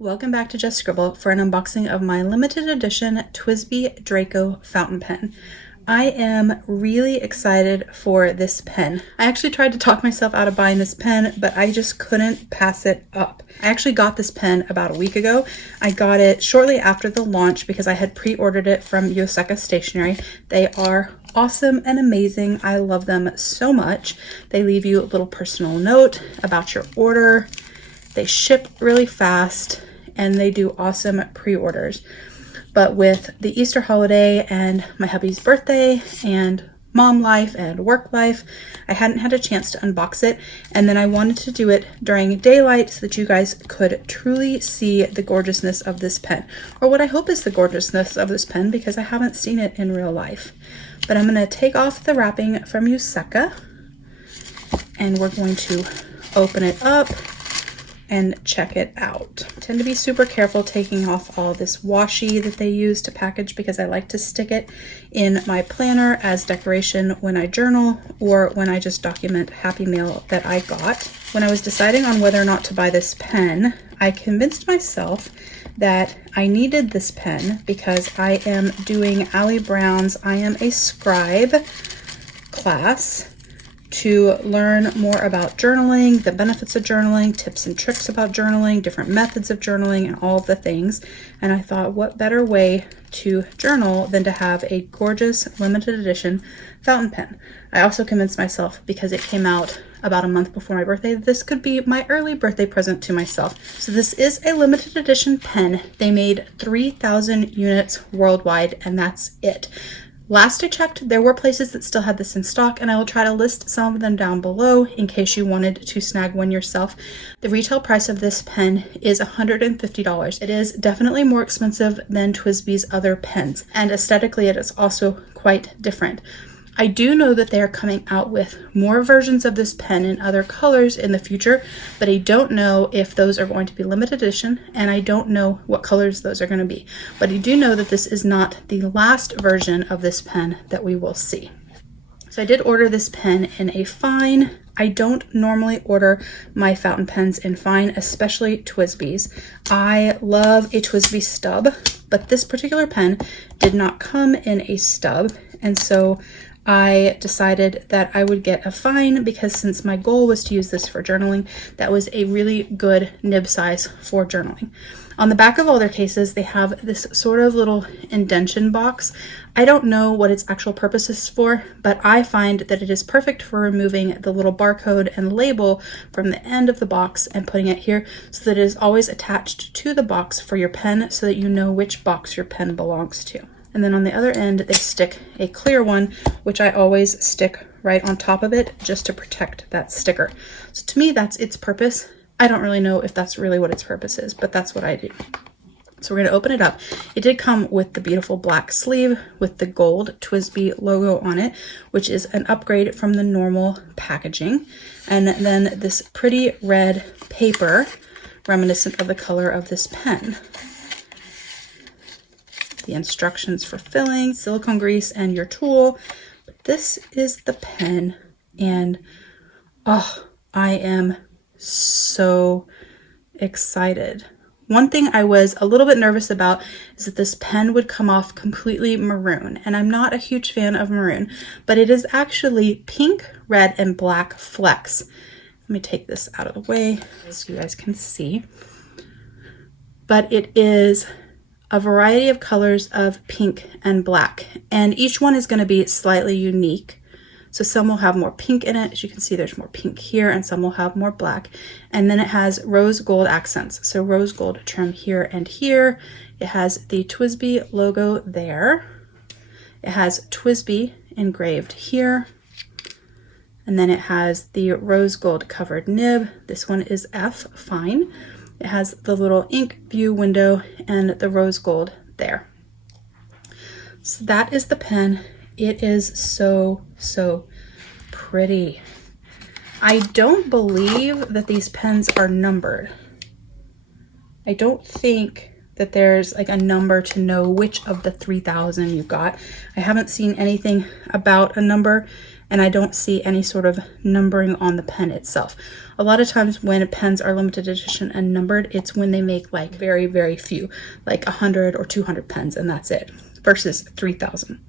Welcome back to Just Scribble for an unboxing of my limited edition TWSBI Draco fountain pen. I am really excited for this pen. I actually tried to talk myself out of buying this pen, but I just couldn't pass it up. I actually got this pen about a week ago. I got it shortly after the launch because I had pre-ordered it from Yoseka Stationery. They are awesome and amazing. I love them so much. They leave you a little personal note about your order. They ship really fast and they do awesome pre-orders. But with the Easter holiday and my hubby's birthday and mom life and work life, I hadn't had a chance to unbox it. And then I wanted to do it during daylight so that you guys could truly see the gorgeousness of this pen, or what I hope is the gorgeousness of this pen, because I haven't seen it in real life. But I'm gonna take off the wrapping from Yoseka and we're going to open it up and check it out. I tend to be super careful taking off all this washi that they use to package because I like to stick it in my planner as decoration when I journal or when I just document Happy Mail that I got. When I was deciding on whether or not to buy this pen, I convinced myself that I needed this pen because I am doing Allie Brown's I Am a Scribe class to learn more about journaling, the benefits of journaling, tips and tricks about journaling, different methods of journaling, and all of the things. And I thought, what better way to journal than to have a gorgeous limited edition fountain pen. I also convinced myself, because it came out about a month before my birthday, that this could be my early birthday present to myself. So this is a limited edition pen. They made 3,000 units worldwide, and that's it. Last I checked, there were places that still had this in stock, and I will try to list some of them down below in case you wanted to snag one yourself. The retail price of this pen is $150. It is definitely more expensive than TWSBI's other pens, and aesthetically it is also quite different. I do know that they are coming out with more versions of this pen in other colors in the future, but I don't know if those are going to be limited edition, and I don't know what colors those are going to be. But I do know that this is not the last version of this pen that we will see. So I did order this pen in a fine. I don't normally order my fountain pens in fine, especially TWSBI's. I love a TWSBI stub, but this particular pen did not come in a stub, and so I decided that I would get a fine because since my goal was to use this for journaling, that was a really good nib size for journaling. On the back of all their cases, they have this sort of little indention box. I don't know what its actual purpose is for, but I find that it is perfect for removing the little barcode and label from the end of the box and putting it here so that it is always attached to the box for your pen so that you know which box your pen belongs to. And then on the other end, they stick a clear one, which I always stick right on top of it just to protect that sticker. So to me, that's its purpose. I don't really know if that's really what its purpose is, but that's what I do. So we're going to open it up. It did come with the beautiful black sleeve with the gold TWSBI logo on it, which is an upgrade from the normal packaging. And then this pretty red paper, reminiscent of the color of this pen. The instructions for filling, silicone grease, and your tool. But this is the pen, and oh, I am so excited. One thing I was a little bit nervous about is that this pen would come off completely maroon, and I'm not a huge fan of maroon, but it is actually pink, red, and black flecks. Let me take this out of the way so you guys can see. But it is a variety of colors of pink and black, and each one is going to be slightly unique. So some will have more pink in it. As you can see, there's more pink here, and some will have more black. And then it has rose gold accents. So rose gold trim here and here. It has the TWSBI logo there. It has TWSBI engraved here. And then it has the rose gold covered nib. This one is F fine. It has the little ink view window and the rose gold there. So that is the pen. It is so, so pretty. I don't believe that these pens are numbered. I don't think that there's like a number to know which of the 3,000 you got. I haven't seen anything about a number, and I don't see any sort of numbering on the pen itself. A lot of times when pens are limited edition and numbered, it's when they make like very, very few, like 100 or 200 pens, and that's it, versus 3,000.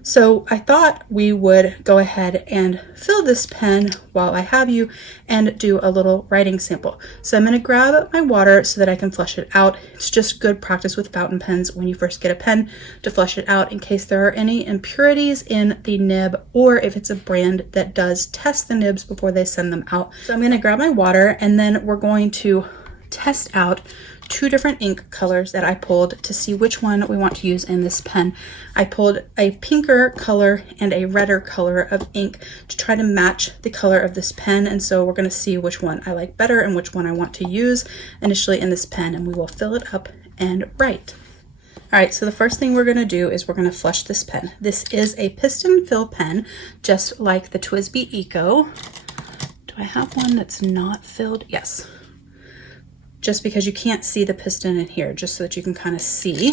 So I thought we would go ahead and fill this pen while I have you and do a little writing sample. So I'm going to grab my water so that I can flush it out. It's just good practice with fountain pens when you first get a pen to flush it out in case there are any impurities in the nib, or if it's a brand that does test the nibs before they send them out. So I'm going to grab my water, and then we're going to test out 2 different ink colors that I pulled to see which one we want to use in this pen. I pulled a pinker color and a redder color of ink to try to match the color of this pen, and so we're going to see which one I like better and which one I want to use initially in this pen, and we will fill it up and write. Alright, so the first thing we're going to do is we're going to flush this pen. This is a piston fill pen, just like the TWSBI Eco. Do I have one that's not filled? Yes. Just because you can't see the piston in here, just so that you can kind of see.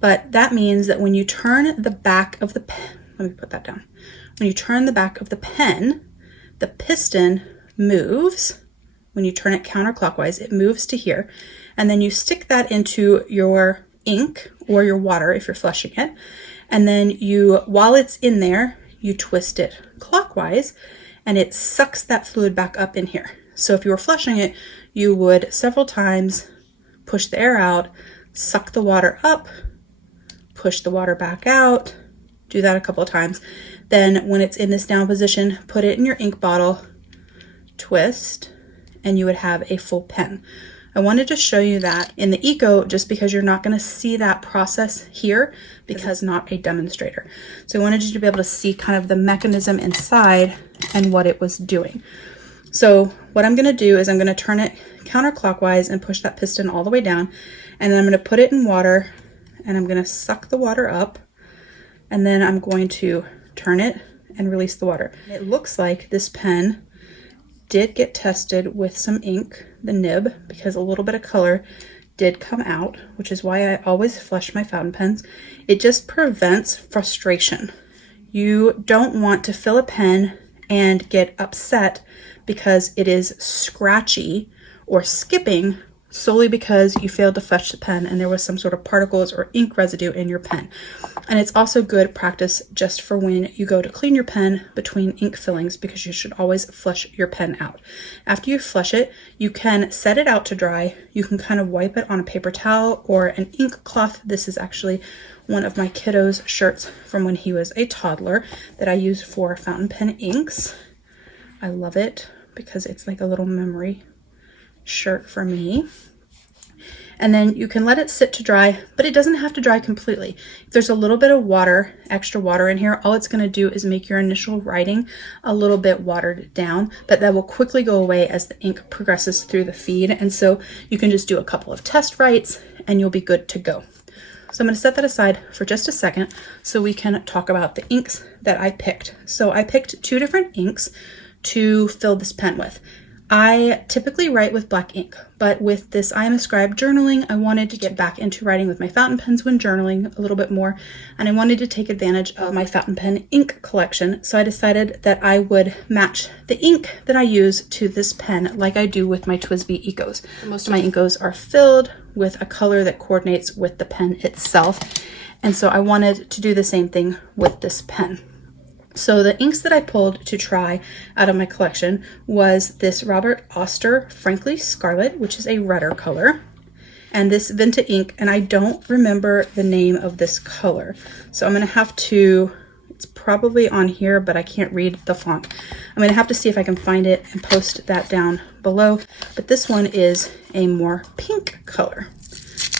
But that means that when you turn the back of the pen, let me put that down. When you turn the back of the pen, the piston moves. When you turn it counterclockwise, it moves to here. And then you stick that into your ink or your water if you're flushing it. And then while it's in there, you twist it clockwise and it sucks that fluid back up in here. So if you were flushing it, you would several times push the air out, suck the water up, push the water back out, do that a couple of times. Then when it's in this down position, put it in your ink bottle, twist, and you would have a full pen. I wanted to show you that in the Eco just because you're not going to see that process here because it's not a demonstrator. So I wanted you to be able to see kind of the mechanism inside and what it was doing. So what I'm going to do is I'm going to turn it counterclockwise and push that piston all the way down, and then I'm going to put it in water and I'm going to suck the water up, and then I'm going to turn it and release the water. It looks like this pen did get tested with some ink, the nib, because a little bit of color did come out, which is why I always flush my fountain pens. It just prevents frustration. You don't want to fill a pen and get upset because it is scratchy or skipping solely because you failed to flush the pen and there was some sort of particles or ink residue in your pen. And it's also good practice just for when you go to clean your pen between ink fillings, because you should always flush your pen out. After you flush it, you can set it out to dry. You can kind of wipe it on a paper towel or an ink cloth. This is actually one of my kiddo's shirts from when he was a toddler that I use for fountain pen inks. I love it because it's like a little memory shirt for me. And then you can let it sit to dry, but it doesn't have to dry completely. If there's a little bit of water, extra water in here, all it's going to do is make your initial writing a little bit watered down, but that will quickly go away as the ink progresses through the feed. And so you can just do a couple of test writes and you'll be good to go. So I'm going to set that aside for just a second so we can talk about the inks that I picked. So I picked 2 different inks to fill this pen with. I typically write with black ink, but with this I Am a Scribe journaling, I wanted to get back into writing with my fountain pens when journaling a little bit more, and I wanted to take advantage of my fountain pen ink collection, so I decided that I would match the ink that I use to this pen like I do with my TWSBI Ecos. Most of my Ecos are filled with a color that coordinates with the pen itself, and so I wanted to do the same thing with this pen. So the inks that I pulled to try out of my collection was this Robert Oster Frankly Scarlet, which is a redder color, and this Vinta ink, and I don't remember the name of this color. So I'm going to have to, it's probably on here, but I can't read the font. I'm going to have to see if I can find it and post that down below. But this one is a more pink color.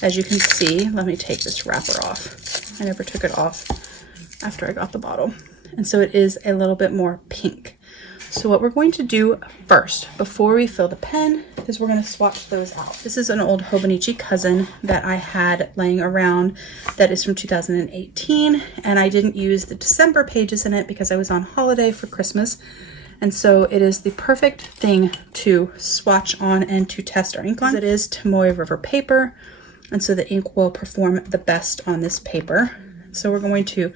As you can see, let me take this wrapper off. I never took it off after I got the bottle. And so it is a little bit more pink. So what we're going to do first, before we fill the pen, is we're going to swatch those out. This is an old Hobonichi cousin that I had laying around that is from 2018. And I didn't use the December pages in it because I was on holiday for Christmas. And so it is the perfect thing to swatch on and to test our ink on. It is Tomoe River paper. And so the ink will perform the best on this paper. So we're going to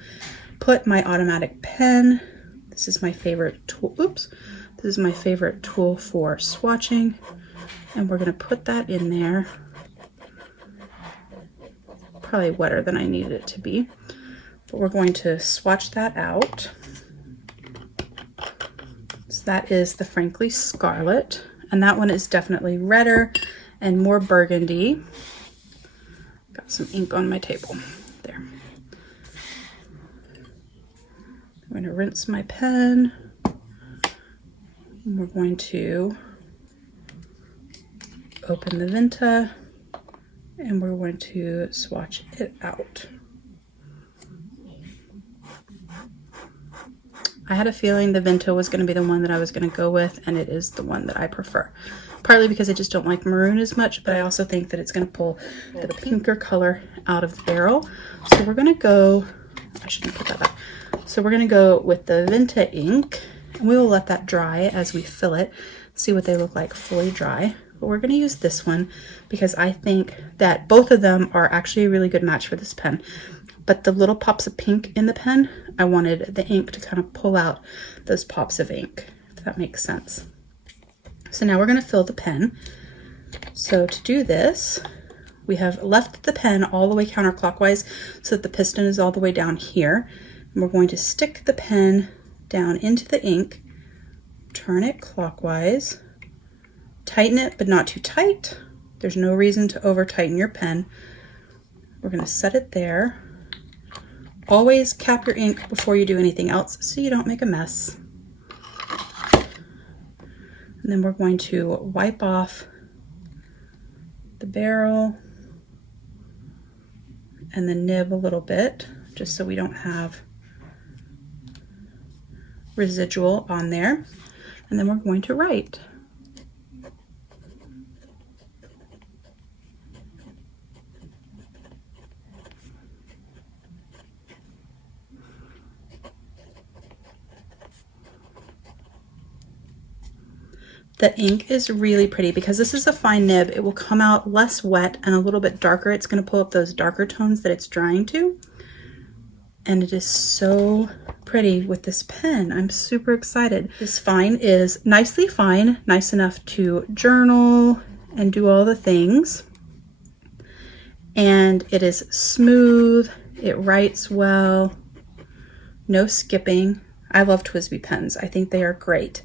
put my automatic pen This is my favorite tool. Oops. This is my favorite tool for swatching. And we're going to put that in there. Probably wetter than I needed it to be. But we're going to swatch that out. So that is the Frankly Scarlet. And that one is definitely redder and more burgundy. Got some ink on my table. There. I'm going to rinse my pen. And we're going to open the Venta. And we're going to swatch it out. I had a feeling the Venta was going to be the one that I was going to go with, and it is the one that I prefer. Partly because I just don't like maroon as much, but I also think that it's going to pull the pinker color out of the barrel. So we're going to go, I shouldn't put that back. So we're going to go with the Venta ink, and we will let that dry as we fill it, see what they look like fully dry. But we're going to use this one because I think that both of them are actually a really good match for this pen. But the little pops of pink in the pen, I wanted the ink to kind of pull out those pops of ink, if that makes sense. So now we're going to fill the pen. So to do this, we have left the pen all the way counterclockwise so that the piston is all the way down here. And we're going to stick the pen down into the ink, turn it clockwise, tighten it but not too tight. There's no reason to over tighten your pen. We're going to set it there. Always cap your ink before you do anything else so you don't make a mess. And then we're going to wipe off the barrel and the nib a little bit, just so we don't have residual on there. And then we're going to write. The ink is really pretty because this is a fine nib. It will come out less wet and a little bit darker. It's going to pull up those darker tones that it's drying to. And it is so pretty with this pen. I'm super excited. This fine is nicely fine, nice enough to journal and do all the things. And it is smooth. It writes well. No skipping. I love TWSBI pens. I think they are great.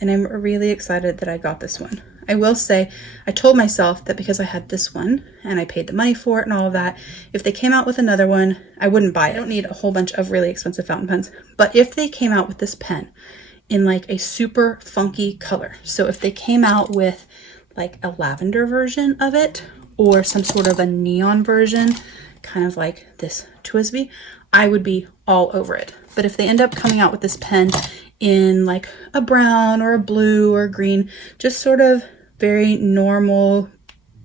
And I'm really excited that I got this one. I will say, I told myself that because I had this one and I paid the money for it and all of that, if they came out with another one, I wouldn't buy it. I don't need a whole bunch of really expensive fountain pens. But if they came out with this pen in like a super funky color, so if they came out with like a lavender version of it or some sort of a neon version, kind of like this TWSBI, I would be all over it. But if they end up coming out with this pen in like a brown or a blue or a green, just sort of very normal,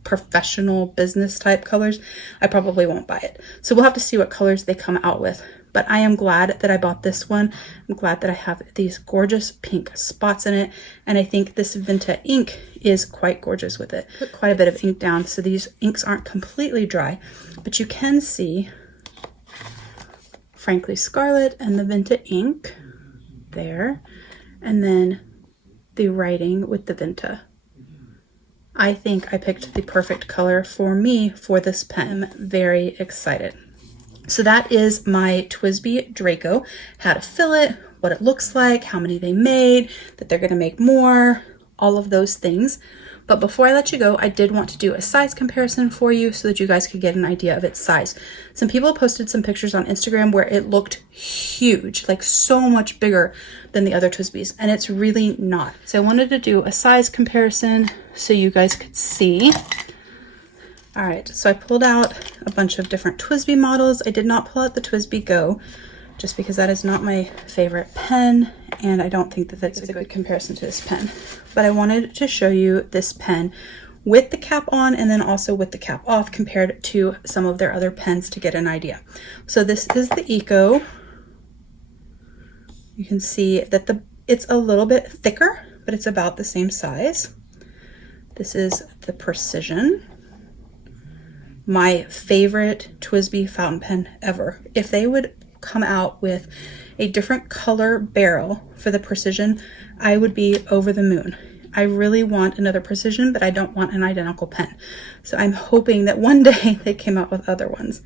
professional business type colors, I probably won't buy it. So we'll have to see what colors they come out with. But I am glad that I bought this one. I'm glad that I have these gorgeous pink spots in it. And I think this Venta ink is quite gorgeous with it. Put quite a bit of ink down so these inks aren't completely dry, but you can see Frankly Scarlet and the Venta ink there, and then the writing with the Venta. I think I picked the perfect color for me for this pen. I'm very excited. So that is my TWSBI Draco. How to fill it, what it looks like, how many they made, that they're going to make more, all of those things. But before I let you go, I did want to do a size comparison for you so that you guys could get an idea of its size. Some people posted some pictures on Instagram where it looked huge, like so much bigger than the other TWSBIs, and it's really not. So I wanted to do a size comparison so you guys could see. All right, so I pulled out a bunch of different TWSBI models. I did not pull out the TWSBI Go, just because that is not my favorite pen, and I don't think that that's a good comparison to this pen. But I wanted to show you this pen with the cap on and then also with the cap off compared to some of their other pens to get an idea. So this is the Eco. You can see that it's a little bit thicker, but it's about the same size. This is the Precision. My favorite TWSBI fountain pen ever. If they would come out with a different color barrel for the Precision, I would be over the moon. I really want another Precision, but I don't want an identical pen. So I'm hoping that one day they came out with other ones.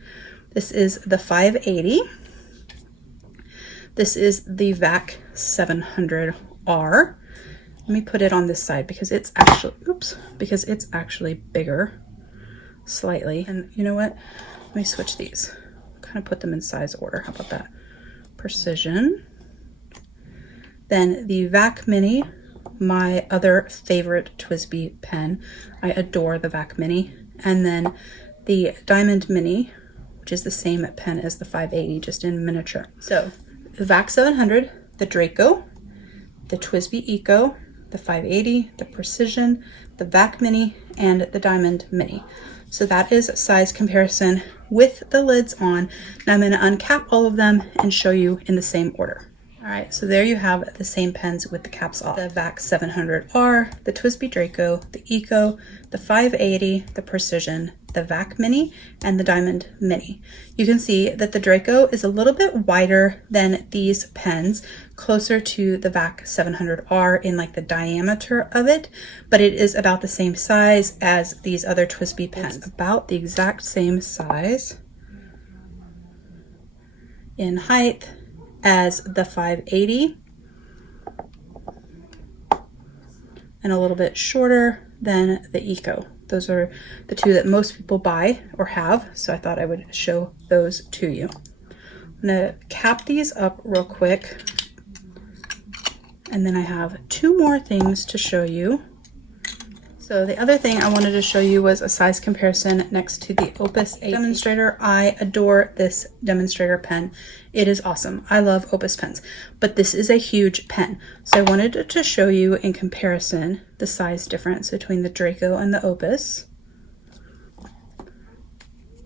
This is the 580. This is the VAC 700R. Let me put it on this side because it's actually, because it's actually bigger slightly. And you know what? Let me switch these. Kind of put them in size order. How about that? Precision. Then the VAC Mini, my other favorite TWSBI pen. I adore the VAC Mini. And then the Diamond Mini, which is the same pen as the 580, just in miniature. So the VAC 700, the Draco, the TWSBI Eco, the 580, the Precision, the VAC Mini, and the Diamond Mini. So that is size comparison with the lids on. Now I'm going to uncap all of them and show you in the same order. All right, so there you have the same pens with the caps off. The VAC 700R, the TWSBI Draco, the Eco, the 580, the Precision, the VAC Mini, and the Diamond Mini. You can see that the Draco is a little bit wider than these pens, closer to the VAC 700R in like the diameter of it, but it is about the same size as these other TWSBI pens. It's about the exact same size in height as the 580 and a little bit shorter than the Eco. Those are the two that most people buy or have, so I thought I would show those to you. I'm gonna cap these up real quick, and then I have two more things to show you. So the other thing I wanted to show you was a size comparison next to the Opus 8 demonstrator. I adore this demonstrator pen. It is awesome. I love Opus pens, but this is a huge pen. So I wanted to show you in comparison the size difference between the Draco and the Opus.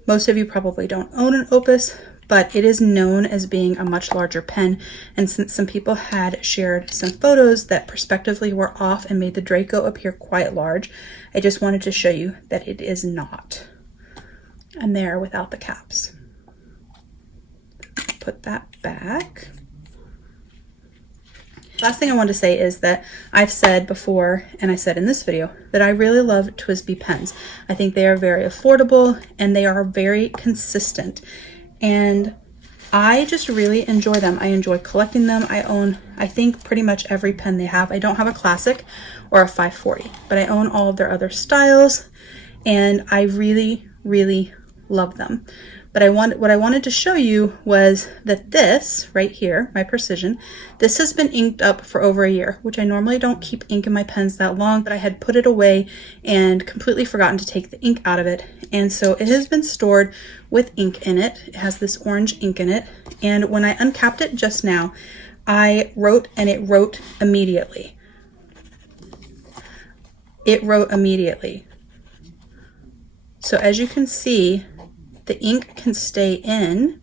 Most of you probably don't own an Opus, but it is known as being a much larger pen. And since some people had shared some photos that prospectively were off and made the Draco appear quite large, I just wanted to show you that it is not. And there without the caps. Put that back. Last thing I want to say is that I've said before, and I said in this video, that I really love TWSBI pens. I think they are very affordable and they are very consistent. And I just really enjoy them. I enjoy collecting them. I own, I think, pretty much every pen they have. I don't have a classic or a 540, but I own all of their other styles, and I really, really love them. But what I wanted to show you was that this right here, my Precision, this has been inked up for over a year, which I normally don't keep ink in my pens that long, but I had put it away and completely forgotten to take the ink out of it. And so it has been stored with ink in it. It has this orange ink in it. And when I uncapped it just now, I wrote, and it wrote immediately. It wrote immediately. So as you can see, the ink can stay in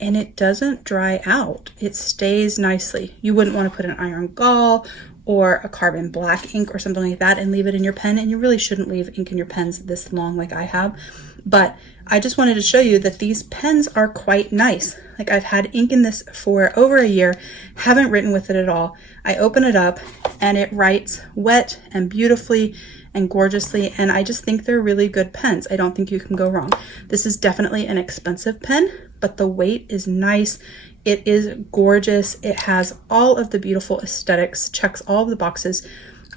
and it doesn't dry out. It stays nicely. You wouldn't want to put an iron gall or a carbon black ink or something like that and leave it in your pen, and you really shouldn't leave ink in your pens this long like I have. But I just wanted to show you that these pens are quite nice. Like, I've had ink in this for over a year, haven't written with it at all. I open it up and it writes wet and beautifully and gorgeously, and I just think they're really good pens. I don't think you can go wrong. This is definitely an expensive pen, but the weight is nice. It is gorgeous. It has all of the beautiful aesthetics, checks all of the boxes,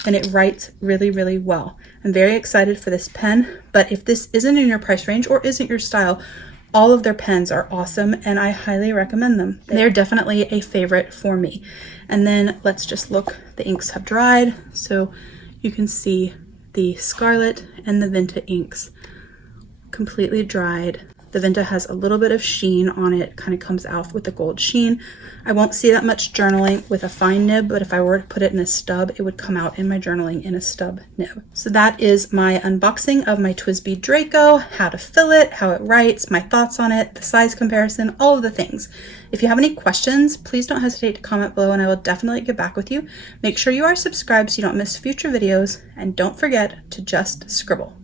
and it writes really, really well. I'm very excited for this pen, but if this isn't in your price range or isn't your style, all of their pens are awesome and I highly recommend them. They're definitely a favorite for me. And then let's just look, the inks have dried, so you can see the Scarlet and the Vinta inks completely dried. The Vinta has a little bit of sheen on it, kind of comes out with the gold sheen. I won't see that much journaling with a fine nib, but if I were to put it in a stub, it would come out in my journaling in a stub nib. So that is my unboxing of my TWSBI Draco, how to fill it, how it writes, my thoughts on it, the size comparison, all of the things. If you have any questions, please don't hesitate to comment below and I will definitely get back with you. Make sure you are subscribed so you don't miss future videos, and don't forget to just scribble.